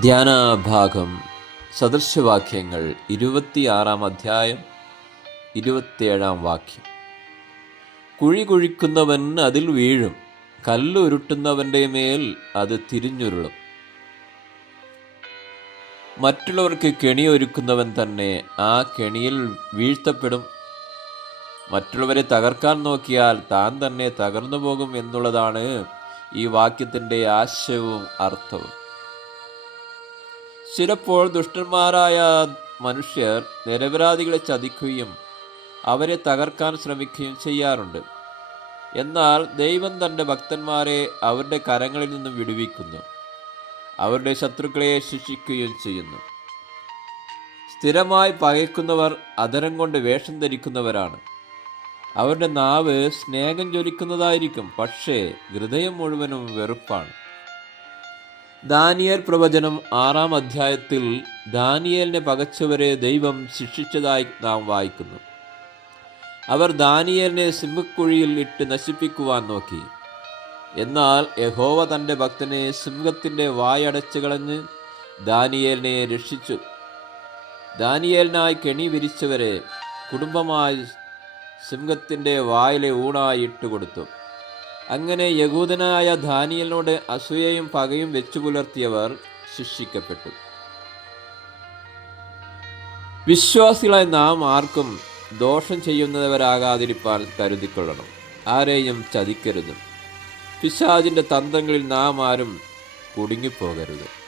ധ്യാനഭാഗം സദൃശ്യവാക്യങ്ങൾ ഇരുപത്തിയാറാം അധ്യായം ഇരുപത്തിയേഴാം വാക്യം. കുഴി കുഴിക്കുന്നവൻ അതിൽ വീഴും കല്ലുരുട്ടുന്നവന്റെ മേൽ അത് തിരിഞ്ഞുരുളും. മറ്റുള്ളവർക്ക് കെണി ഒരുക്കുന്നവൻ തന്നെ ആ കെണിയിൽ വീഴ്ത്തപ്പെടും. മറ്റുള്ളവരെ തകർക്കാൻ നോക്കിയാൽ താൻ തന്നെ തകർന്നു പോകും എന്നുള്ളതാണ് ഈ വാക്യത്തിന്റെ ആശയവും അർത്ഥവും. ചിലപ്പോൾ ദുഷ്ടന്മാരായ മനുഷ്യർ നിരപരാധികളെ ചതിക്കുകയും അവരെ തകർക്കാൻ ശ്രമിക്കുകയും ചെയ്യാറുണ്ട്. എന്നാൽ ദൈവം തന്റെ ഭക്തന്മാരെ അവരുടെ കരങ്ങളിൽ നിന്നും വിടുവിക്കുന്നു. അവരുടെ ശത്രുക്കളെ ശിക്ഷിക്കുകയും ചെയ്യുന്നു. സ്ഥിരമായി പകയ്ക്കുന്നവർ അതരം കൊണ്ട് വേഷം ധരിക്കുന്നവരാണ്. അവരുടെ നാവ് സ്നേഹം ജ്വലിക്കുന്നതായിരിക്കും പക്ഷേ ഹൃദയം മുഴുവനും വെറുപ്പാണ്. ദാനിയേൽ പ്രവചനം ആറാം അധ്യായത്തിൽ ദാനിയലിനെ പകച്ചവരെ ദൈവം ശിക്ഷിച്ചതായി നാം വായിക്കുന്നു. അവർ ദാനിയലിനെ സിംഹക്കുഴിയിൽ ഇട്ട് നശിപ്പിക്കുവാൻ നോക്കി. എന്നാൽ യഹോവ തന്റെ ഭക്തനെ സിംഹത്തിന്റെ വായടച്ചു കളഞ്ഞ് ദാനിയേലിനെ രക്ഷിച്ചു. ദാനിയേലിനായി കെണി വിരിച്ചവരെ കുടുംബമായി സിംഹത്തിന്റെ വായിലെ ഊണായി ഇട്ടുകൊടുത്തു. അങ്ങനെ യഹൂദനായ ധാനിയലിനോട് അസൂയയും പകയും വെച്ചു പുലർത്തിയവർ ശിക്ഷിക്കപ്പെട്ടു. വിശ്വാസികളായ നാം ആർക്കും ദോഷം ചെയ്യുന്നവരാകാതിരിപ്പാൻ കരുതിക്കൊള്ളണം. ആരെയും ചതിക്കരുത്. പിശാജിന്റെ തന്ത്രങ്ങളിൽ നാം ആരും കുടുങ്ങിപ്പോകരുത്.